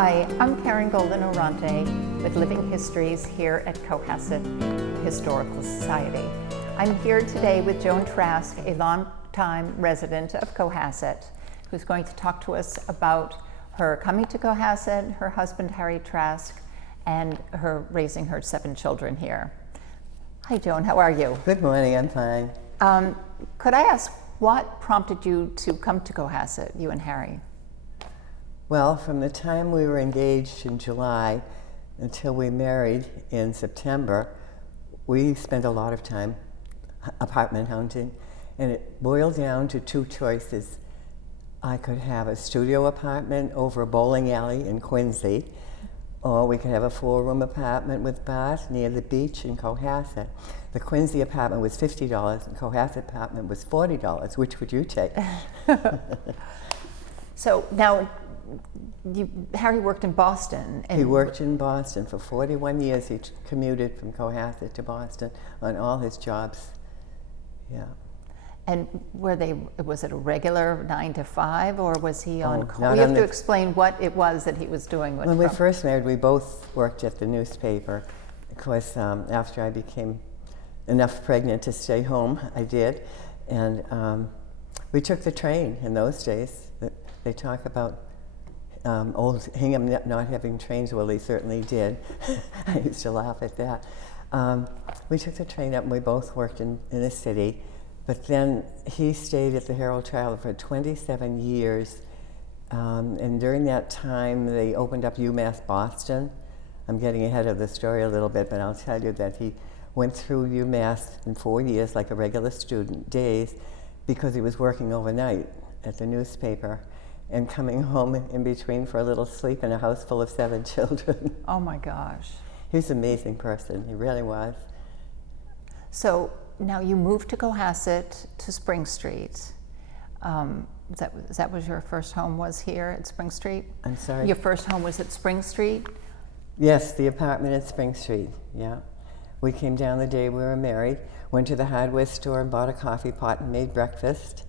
Hi, I'm Karen Golden-Orante with Living Histories here at Cohasset Historical Society. I'm here today with Joan Trask, a longtime resident of Cohasset, who's going to talk to us about her coming to Cohasset, her husband Harry Trask, and her raising her 7 children here. Hi Joan, how are you? Good morning, I'm fine. Could I ask, what prompted you to come to Cohasset, you and Harry? Well, from the time we were engaged in July until we married in September, we spent a lot of time apartment hunting, and it boiled down to 2 choices. I could have a studio apartment over a bowling alley in Quincy, or we could have a 4-room apartment with bath near the beach in Cohasset. The Quincy apartment was $50 and Cohasset apartment was $40. Which would you take? So now, Harry worked in Boston. He worked in Boston for 41 years. He commuted from Cohasset to Boston on all his jobs. Yeah. And was it a regular 9 to 5, or was he on call? Not You have on to the- explain what it was that he was doing. When we first married, we both worked at the newspaper. Of course, after I became enough pregnant to stay home, I did. And we took the train in those days. They talk about old Hingham not having trains. Well, they certainly did. I used to laugh at that. We took the train up and we both worked in the city. But then he stayed at the Herald Tribune for 27 years. And during that time, they opened up UMass Boston. I'm getting ahead of the story a little bit, but I'll tell you that he went through UMass in 4 years, like a regular student, days, because he was working overnight at the newspaper and coming home in between for a little sleep in a house full of 7 children. Oh my gosh. He was an amazing person, he really was. So now you moved to Cohasset to Spring Street. That was your first home, was here at Spring Street? I'm sorry? Your first home was at Spring Street? Yes, the apartment at Spring Street, yeah. We came down the day we were married, went to the hardware store and bought a coffee pot and made breakfast.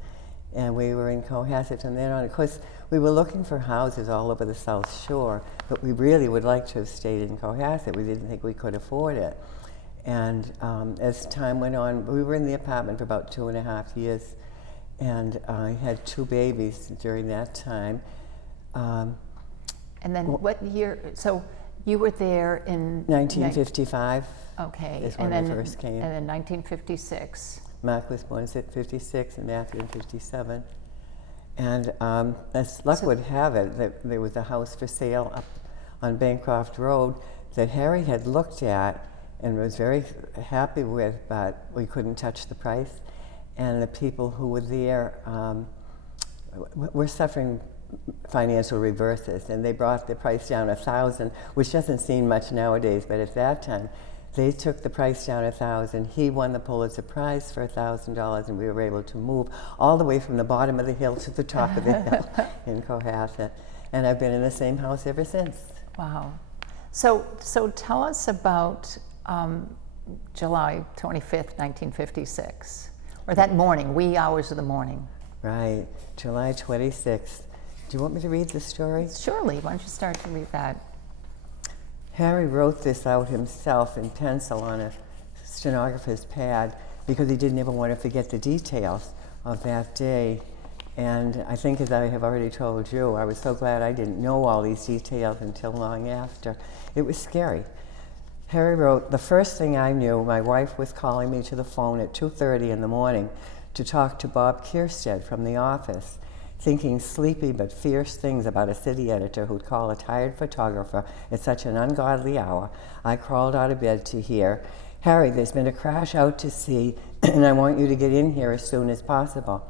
And we were in Cohasset from then on. Of course, we were looking for houses all over the South Shore, but we really would like to have stayed in Cohasset. We didn't think we could afford it. And as time went on, we were in the apartment for about 2.5 years, and I had 2 babies during that time. And then what year? So you were there in 1955. Okay. Is when I first came. And then 1956. Mark was born in 56 and Matthew in 57. And as luck would have it, there was a house for sale up on Bancroft Road that Harry had looked at and was very happy with, but we couldn't touch the price. And the people who were there were suffering financial reverses, and they brought the price down $1,000, which doesn't seem much nowadays, but at that time, they took the price down $1,000. He won the Pulitzer Prize for $1,000, and we were able to move all the way from the bottom of the hill to the top of the hill in Cohasset. And I've been in the same house ever since. Wow. So tell us about July 25th, 1956, or that morning, wee hours of the morning. Right, July 26th. Do you want me to read the story? Surely. Why don't you start to read that? Harry wrote this out himself in pencil on a stenographer's pad because he didn't ever want to forget the details of that day. And I think, as I have already told you, I was so glad I didn't know all these details until long after. It was scary. Harry wrote, "The first thing I knew, my wife was calling me to the phone at 2:30 in the morning to talk to Bob Kierstead from the office, thinking sleepy but fierce things about a city editor who'd call a tired photographer at such an ungodly hour. I crawled out of bed to hear, 'Harry, there's been a crash out to sea, and I want you to get in here as soon as possible.'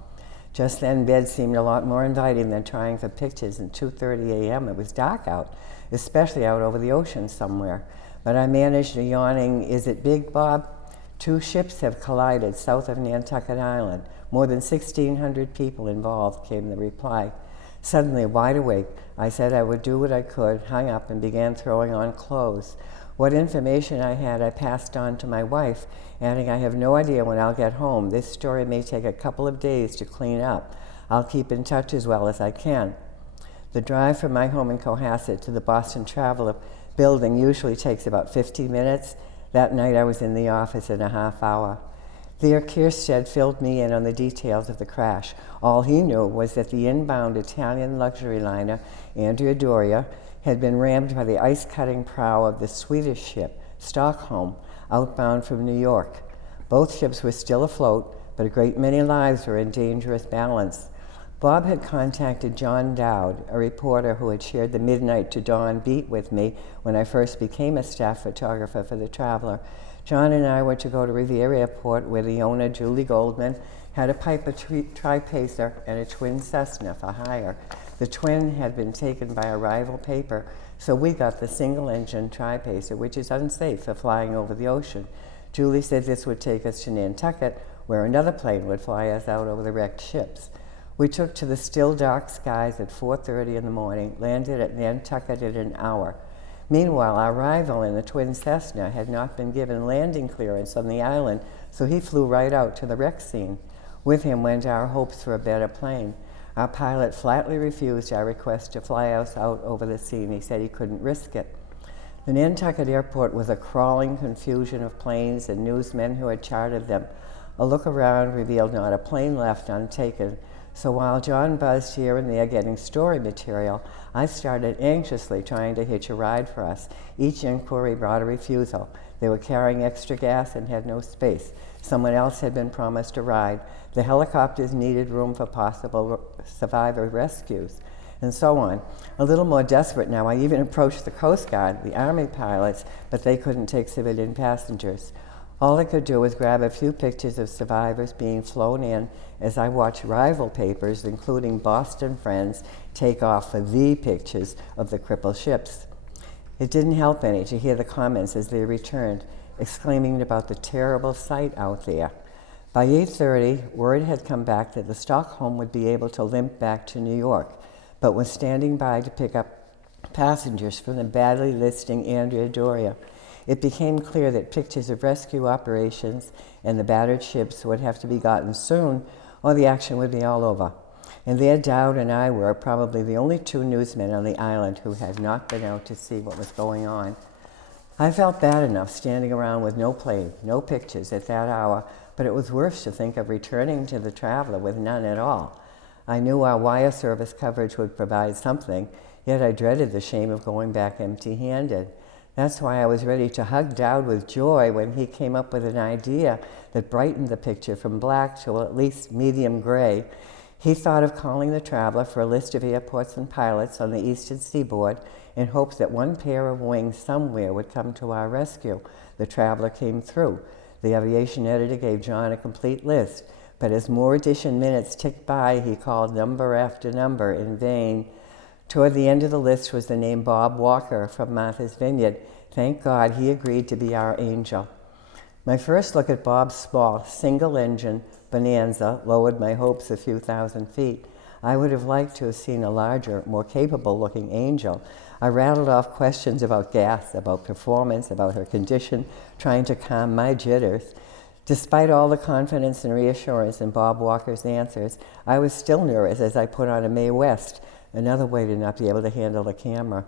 Just then, bed seemed a lot more inviting than trying for pictures, and 2:30 a.m. It was dark out, especially out over the ocean somewhere. But I managed a yawning, 'Is it big, Bob?' 2 ships have collided south of Nantucket Island. More than 1,600 people involved," came the reply. Suddenly wide awake, I said I would do what I could, hung up, and began throwing on clothes. What information I had, I passed on to my wife, adding, "I have no idea when I'll get home. This story may take a couple of days to clean up. I'll keep in touch as well as I can." The drive from my home in Cohasset to the Boston Traveler building usually takes about 50 minutes. That night I was in the office in a half hour. There, Kierstead filled me in on the details of the crash. All he knew was that the inbound Italian luxury liner, Andrea Doria, had been rammed by the ice-cutting prow of the Swedish ship, Stockholm, outbound from New York. Both ships were still afloat, but a great many lives were in dangerous balance. Bob had contacted John Dowd, a reporter who had shared the midnight to dawn beat with me when I first became a staff photographer for the Traveler. John and I were to go to Revere Airport, where the owner, Julie Goldman, had a Piper Tri-Pacer and a twin Cessna for hire. The twin had been taken by a rival paper, so we got the single-engine Tri-Pacer, which is unsafe for flying over the ocean. Julie said this would take us to Nantucket, where another plane would fly us out over the wrecked ships. We took to the still dark skies at 4:30 in the morning, landed at Nantucket in an hour. Meanwhile, our rival in the twin Cessna had not been given landing clearance on the island, so he flew right out to the wreck scene. With him went our hopes for a better plane. Our pilot flatly refused our request to fly us out over the scene. He said he couldn't risk it. The Nantucket airport was a crawling confusion of planes and newsmen who had chartered them. A look around revealed not a plane left untaken. So while John buzzed here and there getting story material, I started anxiously trying to hitch a ride for us. Each inquiry brought a refusal. They were carrying extra gas and had no space. Someone else had been promised a ride. The helicopters needed room for possible survivor rescues, and so on. A little more desperate now, I even approached the Coast Guard, the Army pilots, but they couldn't take civilian passengers. All I could do was grab a few pictures of survivors being flown in as I watched rival papers, including Boston Friends, take off for the pictures of the crippled ships. It didn't help any to hear the comments as they returned, exclaiming about the terrible sight out there. By 8:30, word had come back that the Stockholm would be able to limp back to New York, but was standing by to pick up passengers from the badly listing Andrea Doria. It became clear that pictures of rescue operations and the battered ships would have to be gotten soon, or the action would be all over. And there Dowd and I were probably the only two newsmen on the island who had not been out to see what was going on. I felt bad enough standing around with no plane, no pictures at that hour, but it was worse to think of returning to the Traveler with none at all. I knew our wire service coverage would provide something, yet I dreaded the shame of going back empty-handed. That's why I was ready to hug Dowd with joy when he came up with an idea that brightened the picture from black to at least medium gray. He thought of calling the Traveler for a list of airports and pilots on the eastern seaboard in hopes that one pair of wings somewhere would come to our rescue. The Traveler came through. The aviation editor gave John a complete list, but as more edition minutes ticked by, he called number after number in vain. Toward the end of the list was the name Bob Walker from Martha's Vineyard. Thank God he agreed to be our angel. My first look at Bob's small, single-engine Bonanza lowered my hopes a few thousand feet. I would have liked to have seen a larger, more capable-looking angel. I rattled off questions about gas, about performance, about her condition, trying to calm my jitters. Despite all the confidence and reassurance in Bob Walker's answers, I was still nervous as I put on a Mae West, another way to not be able to handle the camera.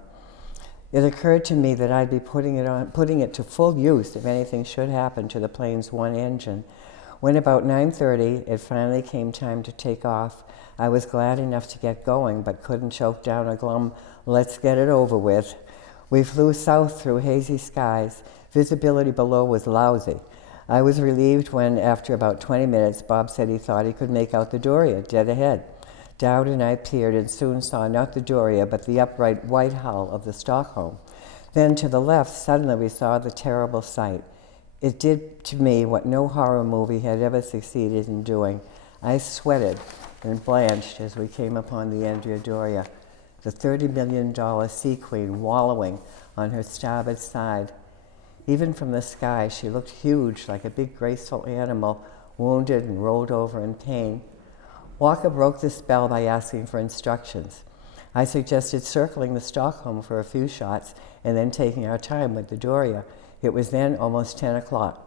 It occurred to me that I'd be putting it to full use if anything should happen to the plane's one engine. When about 9:30 it finally came time to take off, I was glad enough to get going, but couldn't choke down a glum, "Let's get it over with." We flew south through hazy skies. Visibility below was lousy. I was relieved when, after about 20 minutes, Bob said he thought he could make out the Doria dead ahead. Dowd and I peered and soon saw not the Doria, but the upright white hull of the Stockholm. Then to the left, suddenly we saw the terrible sight. It did to me what no horror movie had ever succeeded in doing. I sweated and blanched as we came upon the Andrea Doria, the $30 million Sea Queen wallowing on her starboard side. Even from the sky, she looked huge, like a big graceful animal, wounded and rolled over in pain. Walker broke the spell by asking for instructions. I suggested circling the Stockholm for a few shots and then taking our time with the Doria. It was then almost 10 o'clock.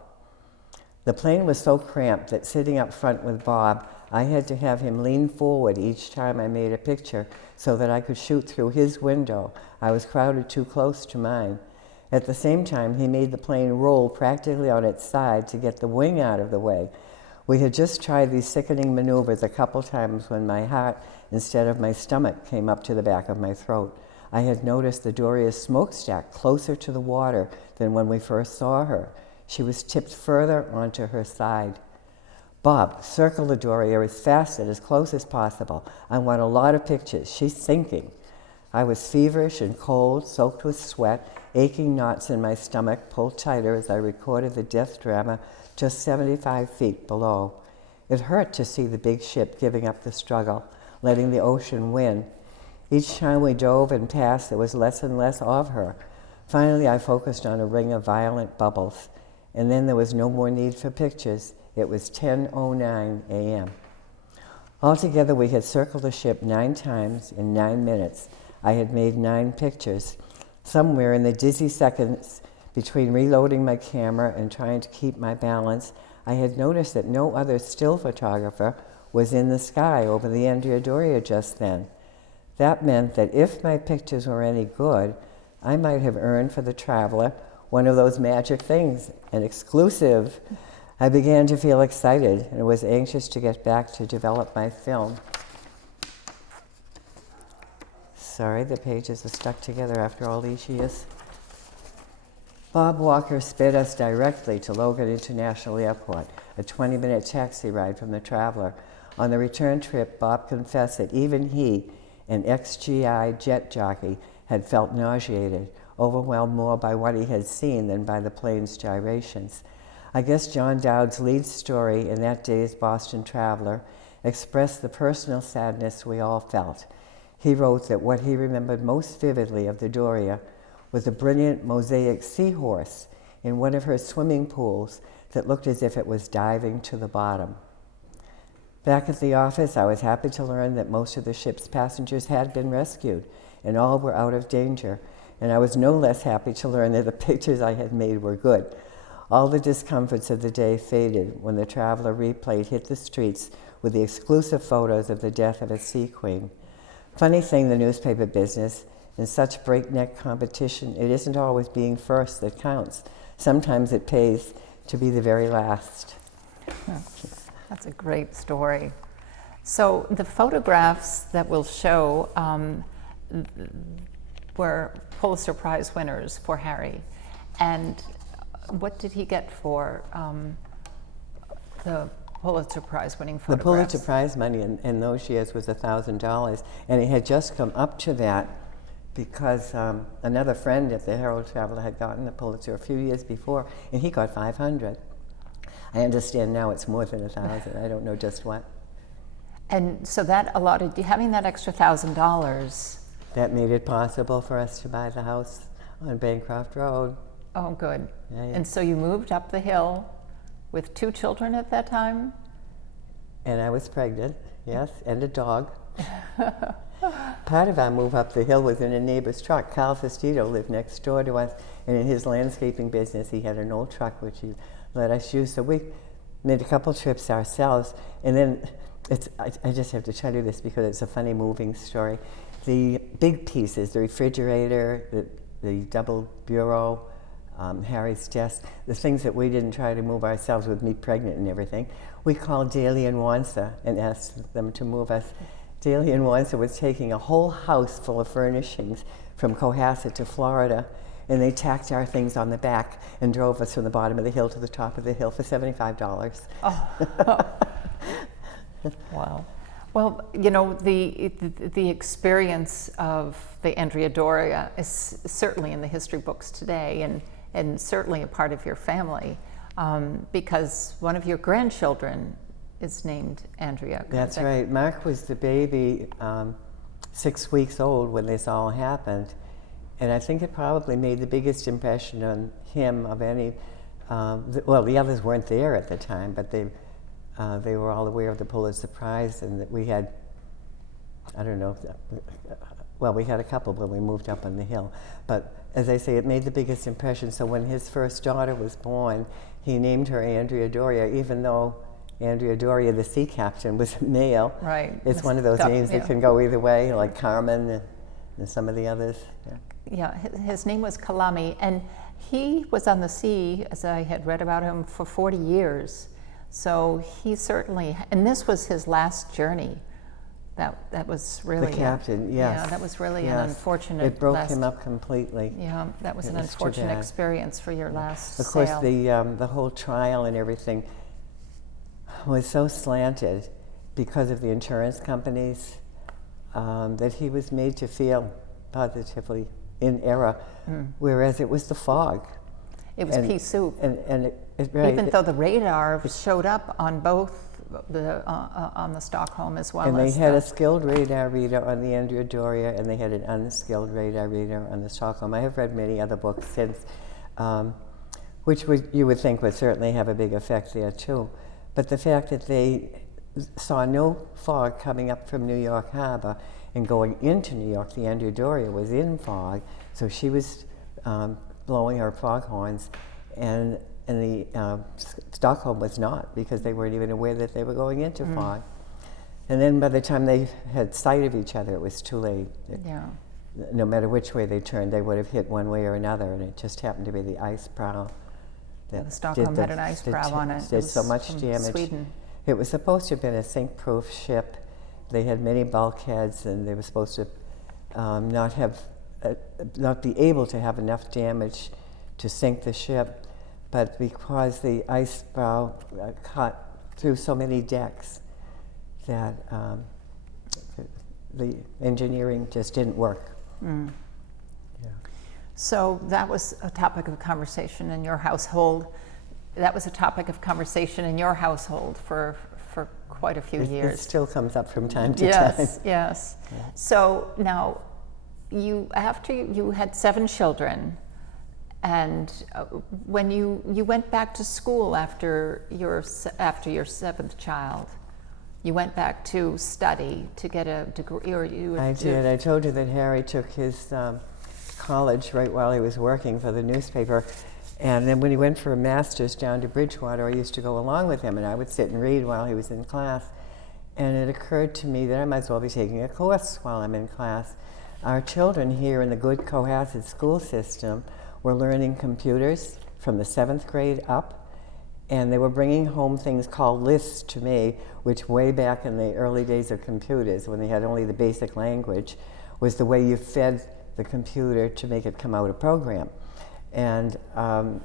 The plane was so cramped that sitting up front with Bob, I had to have him lean forward each time I made a picture so that I could shoot through his window. I was crowded too close to mine. At the same time, he made the plane roll practically on its side to get the wing out of the way. We had just tried these sickening maneuvers a couple times when my heart, instead of my stomach, came up to the back of my throat. I had noticed the Doria's smokestack closer to the water than when we first saw her. She was tipped further onto her side. Bob, circle the Doria as fast and as close as possible. I want a lot of pictures. She's sinking. I was feverish and cold, soaked with sweat, aching knots in my stomach pulled tighter as I recorded the death drama just 75 feet below. It hurt to see the big ship giving up the struggle, letting the ocean win. Each time we dove and passed, there was less and less of her. Finally, I focused on a ring of violent bubbles, and then there was no more need for pictures. It was 10:09 a.m. Altogether, we had circled the ship 9 times in 9 minutes. I had made 9 pictures. Somewhere in the dizzy seconds between reloading my camera and trying to keep my balance, I had noticed that no other still photographer was in the sky over the Andrea Doria just then. That meant that if my pictures were any good, I might have earned for the Traveler one of those magic things, an exclusive. I began to feel excited and was anxious to get back to develop my film. Sorry, the pages are stuck together after all these years. Bob Walker sped us directly to Logan International Airport, a 20-minute taxi ride from the Traveler. On the return trip, Bob confessed that even he, an ex-GI jet jockey, had felt nauseated, overwhelmed more by what he had seen than by the plane's gyrations. I guess John Dowd's lead story in that day's Boston Traveler expressed the personal sadness we all felt. He wrote that what he remembered most vividly of the Doria was a brilliant mosaic seahorse in one of her swimming pools that looked as if it was diving to the bottom. Back at the office, I was happy to learn that most of the ship's passengers had been rescued and all were out of danger, and I was no less happy to learn that the pictures I had made were good. All the discomforts of the day faded when the Traveler replay hit the streets with the exclusive photos of the death of a sea queen. Funny thing, the newspaper business, in such breakneck competition, it isn't always being first that counts. Sometimes it pays to be the very last. That's a great story. So the photographs that we'll show were Pulitzer Prize winners for Harry. And what did he get for the Pulitzer Prize winning photographs? The Pulitzer Prize money in those years was $1,000, and it had just come up to that because another friend at the Herald Traveler had gotten the Pulitzer a few years before, and he got $500. I understand now it's more than $1,000. I don't know just what. And so that allotted, having that extra $1,000. That made it possible for us to buy the house on Bancroft Road. Oh, good. Yeah. And so you moved up the hill with 2 children at that time? And I was pregnant, yes, and a dog. Part of our move up the hill was in a neighbor's truck. Carl Festito lived next door to us, and in his landscaping business, he had an old truck which he let us use. So we made a couple trips ourselves, and then I just have to tell you this because it's a funny moving story. The big pieces, the refrigerator, the double bureau, Harry's desk, the things that we didn't try to move ourselves with me pregnant and everything, we called Daly and Wansa and asked them to move us. Daly and Wansa was taking a whole house full of furnishings from Cohasset to Florida, and they tacked our things on the back and drove us from the bottom of the hill to the top of the hill for $75. Oh. Wow. Well, you know, the experience of the Andrea Doria is certainly in the history books today, and certainly a part of your family, because one of your grandchildren is named Andrea. That's right. Mark was the baby, 6 weeks old when this all happened, and I think it probably made the biggest impression on him of any. Well, the others weren't there at the time, but they were all aware of the Pulitzer Prize, and that we had, I don't know, well, we had a couple when we moved up on the hill. But as I say, it made the biggest impression. So when his first daughter was born, he named her Andrea Doria, even though Andrea Doria, the sea captain, was male. Right. It's one of those names that can go either way, like Carmen and some of the others. Yeah, his name was Kalami, and he was on the sea, as I had read about him, for 40 years. So he certainly, and this was his last journey. That was really... The captain, yes. Yeah, that was really an unfortunate... It broke him up completely. Yeah, that was an unfortunate experience for your last Of course, sail. the whole trial and everything was so slanted because of the insurance companies that he was made to feel positively in error, whereas it was the fog. It was pea soup. And even though the radar showed up on both on the Stockholm as well. And they had a skilled radar reader on the Andrea Doria, and they had an unskilled radar reader on the Stockholm. I have read many other books since, which you would think would certainly have a big effect there too. But the fact that they saw no fog coming up from New York Harbor and going into New York, the Andrea Doria was in fog, so she was blowing her foghorns, and the Stockholm was not, because they weren't even aware that they were going into fog. And then by the time they had sight of each other, it was too late. Yeah. No matter which way they turned, they would have hit one way or another, and it just happened to be the ice prow. The Stockholm had an ice prow on it. Did so much damage. Sweden. It was supposed to have been a sink-proof ship. They had many bulkheads, and they were supposed to not be able to have enough damage to sink the ship. But because the ice bow cut through so many decks, that the engineering just didn't work. Yeah. So that was a topic of conversation in your household. That was a topic of conversation in your household for quite a few years. It still comes up from time to time. Yes. Yeah. So now, after you had 7 children, and when you went back to school after your 7th child, you went back to study to get a degree, or you? I did. I told you that Harry took his college right while he was working for the newspaper, and then when he went for a master's down to Bridgewater, I used to go along with him, and I would sit and read while he was in class. And it occurred to me that I might as well be taking a course while I'm in class. Our children here in the good Cohasset school system were learning computers from the 7th grade up, and they were bringing home things called lists to me, which way back in the early days of computers, when they had only the basic language, was the way you fed the computer to make it come out a program. And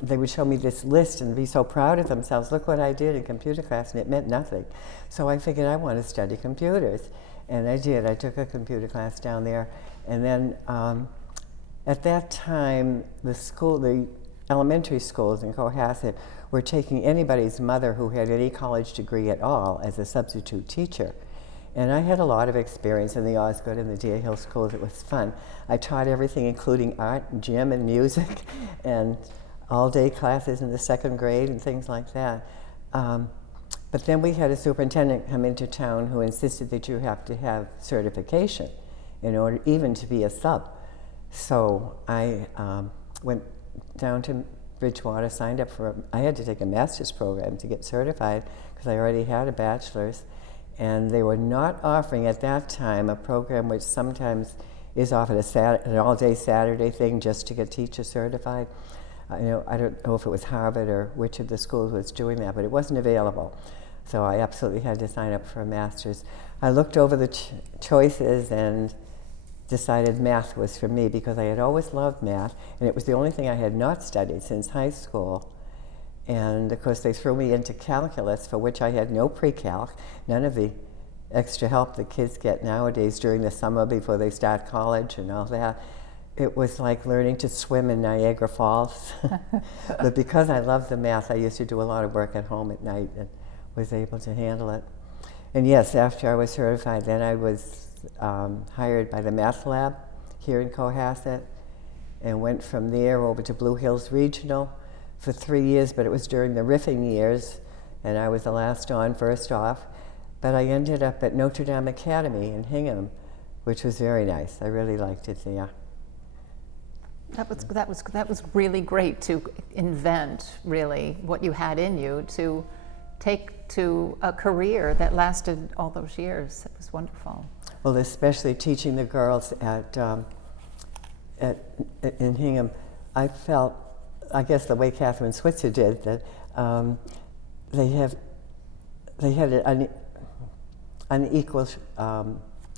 they would show me this list and be so proud of themselves. Look what I did in computer class, and it meant nothing. So I figured I want to study computers, and I did. I took a computer class down there, and then at that time, the elementary schools in Cohasset were taking anybody's mother who had any college degree at all as a substitute teacher. And I had a lot of experience in the Osgood and the Deer Hill schools. It was fun. I taught everything, including art and gym and music and all-day classes in the 2nd grade and things like that. But then we had a superintendent come into town who insisted that you have to have certification in order even to be a sub. So I went down to Bridgewater, signed up I had to take a master's program to get certified because I already had a bachelor's. And they were not offering at that time a program which sometimes is offered an all-day Saturday thing just to get teachers certified. I don't know if it was Harvard or which of the schools was doing that, but it wasn't available. So I absolutely had to sign up for a master's. I looked over the choices and decided math was for me because I had always loved math, and it was the only thing I had not studied since high school. And of course they threw me into calculus, for which I had no pre-calc, none of the extra help that kids get nowadays during the summer before they start college and all that. It was like learning to swim in Niagara Falls. But because I loved the math, I used to do a lot of work at home at night and was able to handle it. And yes, after I was certified, then I was hired by the math lab here in Cohasset and went from there over to Blue Hills Regional for 3 years, but it was during the riffing years, and I was the last on, first off. But I ended up at Notre Dame Academy in Hingham, which was very nice. I really liked it there. That was really great to invent, really, what you had in you to take to a career that lasted all those years. It was wonderful. Well, especially teaching the girls in Hingham, I felt, I guess the way Catherine Switzer did, that they had an unequal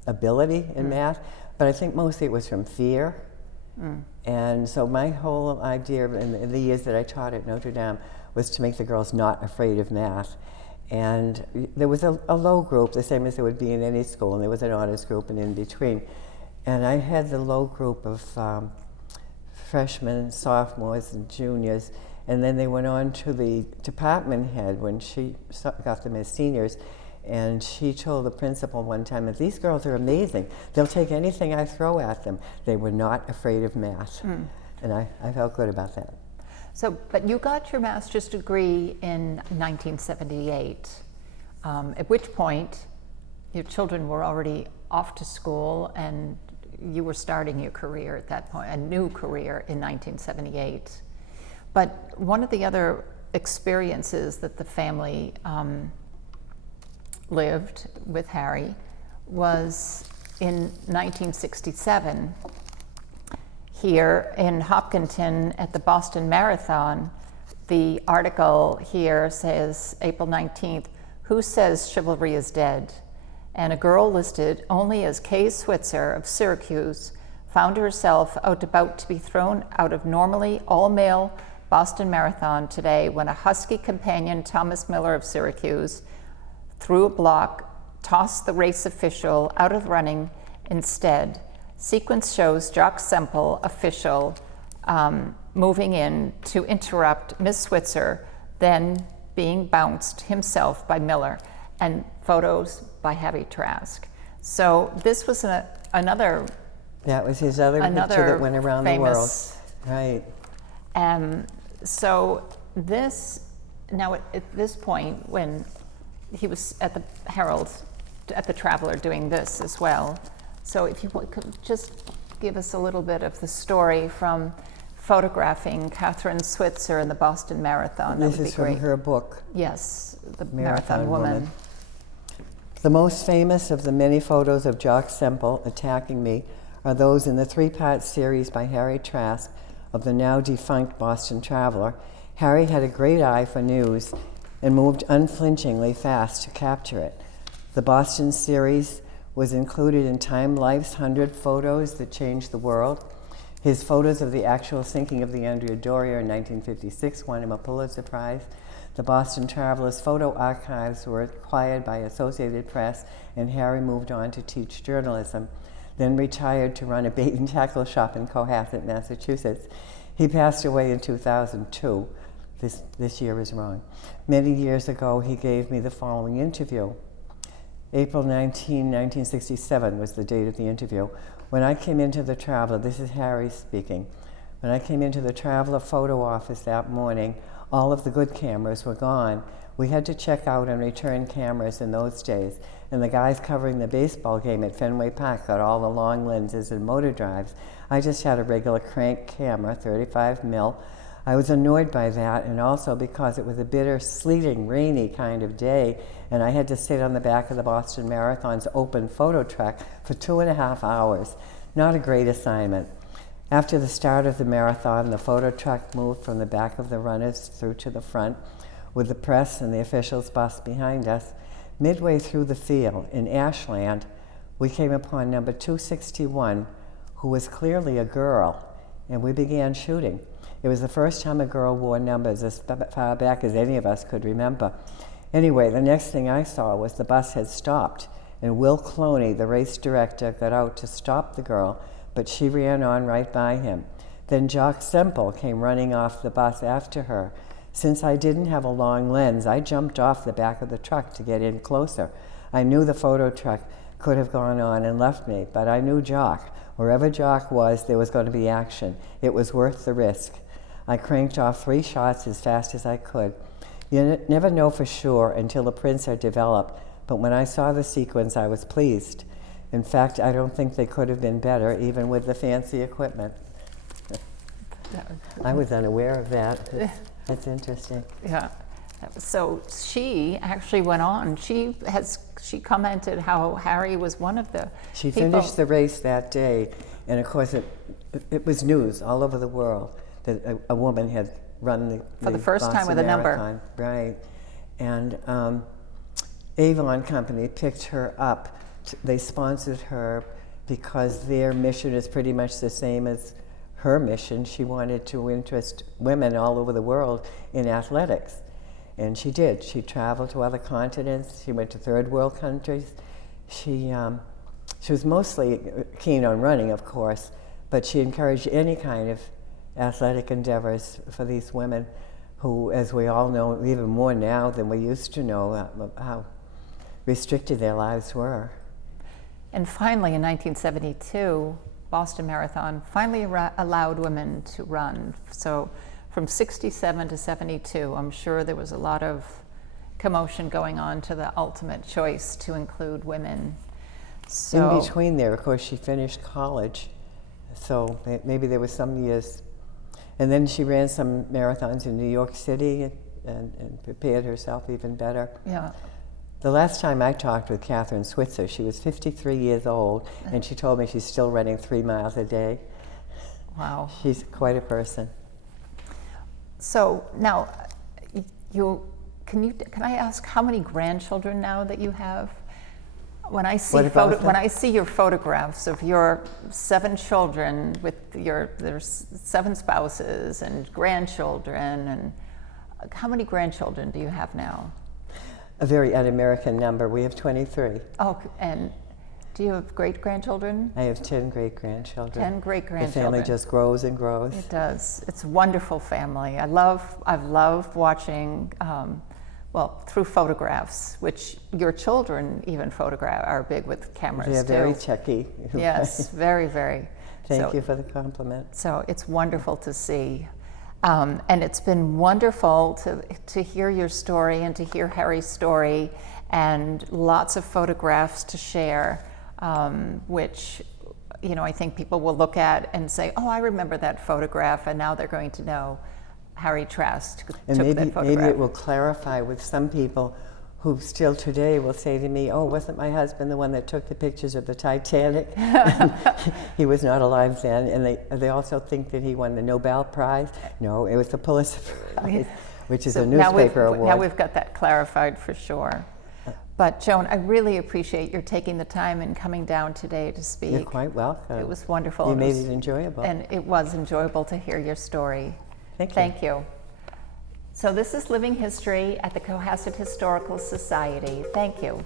ability in math, but I think mostly it was from fear. And so my whole idea in the years that I taught at Notre Dame was to make the girls not afraid of math. And there was a low group, the same as there would be in any school, and there was an honors group and in between. And I had the low group of freshmen, sophomores, and juniors, and then they went on to the department head when she got them as seniors. And she told the principal one time that these girls are amazing. They'll take anything I throw at them. They were not afraid of math. And I felt good about that. So, but you got your master's degree in 1978, at which point your children were already off to school and you were starting your career at that point, a new career in 1978. But one of the other experiences that the family lived with Harry was in 1967 here in Hopkinton at the Boston Marathon. The article here says, April 19th, "Who says chivalry is dead?" And a girl listed only as Kay Switzer of Syracuse found herself about to be thrown out of normally all-male Boston Marathon today when a husky companion, Thomas Miller of Syracuse, threw a block, tossed the race official out of running instead. Sequence shows Jock Semple, official, moving in to interrupt Miss Switzer, then being bounced himself by Miller, and photos by Harry Trask. So this was another. That was his other picture that went around the world. Right. So this, now at this point, when he was at the Herald, at the Traveler, doing this as well. So if you could just give us a little bit of the story from photographing Catherine Switzer in the Boston Marathon, that would be great. This is from her book. Yes, the Marathon Woman. The most famous of the many photos of Jock Semple attacking me are those in the three-part series by Harry Trask of the now defunct Boston Traveler. Harry had a great eye for news and moved unflinchingly fast to capture it. The Boston series was included in Time Life's 100 Photos That Changed the World. His photos of the actual sinking of the Andrea Doria in 1956 won him a Pulitzer Prize. The Boston Traveler's photo archives were acquired by Associated Press, and Harry moved on to teach journalism, then retired to run a bait and tackle shop in Cohasset, Massachusetts. He passed away in 2002. This year is wrong. Many years ago, he gave me the following interview. April 19, 1967 was the date of the interview. When I came into the Traveler, this is Harry speaking, when I came into the Traveler photo office that morning, all of the good cameras were gone. We had to check out and return cameras in those days, and the guys covering the baseball game at Fenway Park got all the long lenses and motor drives. I just had a regular crank camera, 35 mil. I was annoyed by that, and also because it was a bitter, sleeting, rainy kind of day, and I had to sit on the back of the Boston Marathon's open photo truck for 2.5 hours. Not a great assignment. After the start of the marathon, the photo truck moved from the back of the runners through to the front, with the press and the officials' bus behind us. Midway through the field, in Ashland, we came upon number 261, who was clearly a girl, and we began shooting. It was the first time a girl wore numbers as far back as any of us could remember. Anyway, the next thing I saw was the bus had stopped, and Will Cloney, the race director, got out to stop the girl, but she ran on right by him. Then Jock Semple came running off the bus after her. Since I didn't have a long lens, I jumped off the back of the truck to get in closer. I knew the photo truck could have gone on and left me, but I knew Jock. Wherever Jock was, there was going to be action. It was worth the risk. I cranked off 3 shots as fast as I could. You never know for sure until the prints are developed, but when I saw the sequence, I was pleased. In fact, I don't think they could have been better, even with the fancy equipment. I was unaware of that. That's interesting. Yeah. So she actually went on. She commented how Harry was one of the She people. finished the race that day, and of course it was news all over the world that a woman had run For the first time Boston with a number. Marathon. Right. And Avon Company picked her up. They sponsored her because their mission is pretty much the same as her mission. She wanted to interest women all over the world in athletics. And she did. She traveled to other continents. She went to third world countries. She was mostly keen on running, of course, but she encouraged any kind of athletic endeavors for these women who, as we all know, even more now than we used to know, how restricted their lives were. And finally, in 1972, Boston Marathon finally allowed women to run. So from 67 to 72, I'm sure there was a lot of commotion going on to the ultimate choice to include women. So, in between there, of course, she finished college, so maybe there was some years. And then she ran some marathons in New York City and prepared herself even better. yeah. The last time I talked with Catherine Switzer, she was 53 years old, and she told me she's still running 3 miles a day. Wow. She's quite a person. So now, can I ask how many grandchildren now that you have? When I see when I see your photographs of your 7 children with there's 7 spouses and grandchildren, and how many grandchildren do you have now? A very un-American number. We have 23. Oh, and do you have great-grandchildren? I have 10 great-grandchildren. 10 great-grandchildren. The family just grows and grows. It does. It's a wonderful family. I've loved watching, through photographs, which your children even are big with cameras too. They're very techy. Yes, very, very. Thank you for the compliment. So it's wonderful to see. And it's been wonderful to hear your story and to hear Harry's story, and lots of photographs to share, which, I think people will look at and say, oh, I remember that photograph, and now they're going to know Harry Trask took that photograph. Maybe it will clarify with some people who still today will say to me, oh, wasn't my husband the one that took the pictures of the Titanic? He was not alive then. And they also think that he won the Nobel Prize. No, it was the Pulitzer Prize, which is a newspaper award. Now we've got that clarified for sure. But Joan, I really appreciate your taking the time and coming down today to speak. You're quite welcome. It was wonderful. You made it enjoyable. And it was enjoyable to hear your story. Thank you. So this is Living History at the Cohasset Historical Society. Thank you.